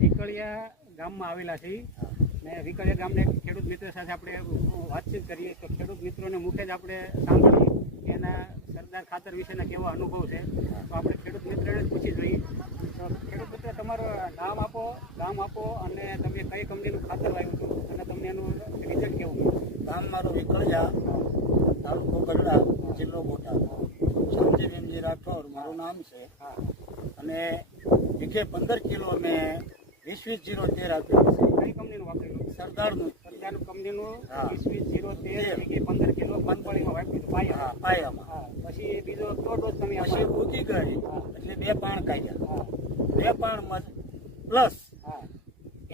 વિકળિયા ગામમાં આવેલા છે ને વિકળિયા ગામના એક ખેડૂત મિત્ર સાથે આપણે વાતચીત કરીએ તો ખેડૂત મિત્રોને મુખે જ આપણે સાંભળીએ કે એના સરદાર ખાતર વિશેના કેવા અનુભવ છે. તો આપણે ખેડૂત મિત્રને જ પૂછી જોઈએ. તો ખેડૂત મિત્ર, તમારું નામ આપો, ગામ આપો અને તમે કઈ કંપનીનું ખાતર વાવ્યું હતું અને તમને એનું રિઝલ્ટ કેવું મળ્યું? ગામ મારું વિકળિયા, તાલુકો ગઢડા, જિલ્લો બોટાદ. શ્યામજી ભીમજી રાઠોડ મારું નામ છે. અને વીઘે 15 કિલો મેં 20-20-0-13 આપ્યું છે. કઈ કંપનીનું વાપરેલું? સરદારનું કંપનીનું હા. 20-20-0-13 વીઘે 15 કિલો મગફળીમાં વાપ્યું હતું પાયામાં. પછી બીજો તો ડોઝ તમે પછી આપ્યો? ઉગી ગઈ એટલે 2 પાણ કાઢ્યા. 2 પાણ પ્લસ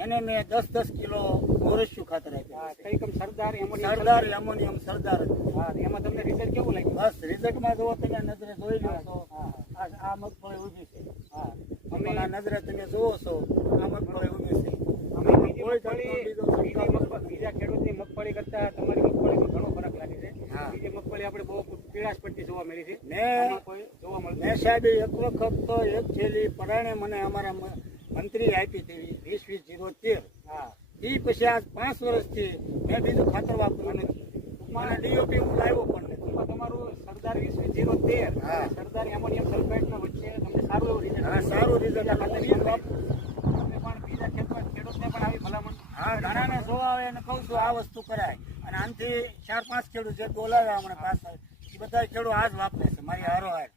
એને મેં 10-10 કિલો મોરસ્યું ખાતર આપ્યું. કઈ કંપની? સરદાર એમોનિયમ. સરદાર એમોનિયમ સરદાર. એમાં તમને રિઝલ્ટ કેવું લાગ્યું? બસ રિઝલ્ટમાં જુઓ, તમે નજરે જોઈ લો છો. આ મગફળી ઉભી છે. અમે આ નજરે તમે જુઓ છો, આ મગફળી ઉભી છે. અમે બીજા ખેડૂતની મગફળી કરતા તમારી મગફળીમાં ઘણો ફરક લાગે છે. બીજી મગફળી આપણે બહુ પીળાશ પડતી જોવા મળી છે. કોઈ જોવા મળતું મેં સાહેબ એક વખત તો એક થેલી પરાણે મને અમારા મંત્રી આપી હતી 20-20-0-13. એ પછી આજ 5 વર્ષથી મેં બીજું ખાતર વાપર્યું નથી. મને ડીઓપી હું લાવ્યો પણ નથી. તમારું સરદાર 20-20-0-13 સરદાર એમોનિયમ સલ્ફેટના વચ્ચે તમને સારું એવું રિઝલ્ટ? સારું રિઝલ્ટ તમે પણ બીજા ખેડૂતને પણ આવી ભલામણ? ઘણાને જોવા આવે એને કહું છું આ વસ્તુ કરાય. અને આનાથી 4-5 ખેડૂત જે બોલાવ્યા હમણાં પાછળ, એ બધા ખેડૂત આ જ વાપરે છે મારી હારો હાર.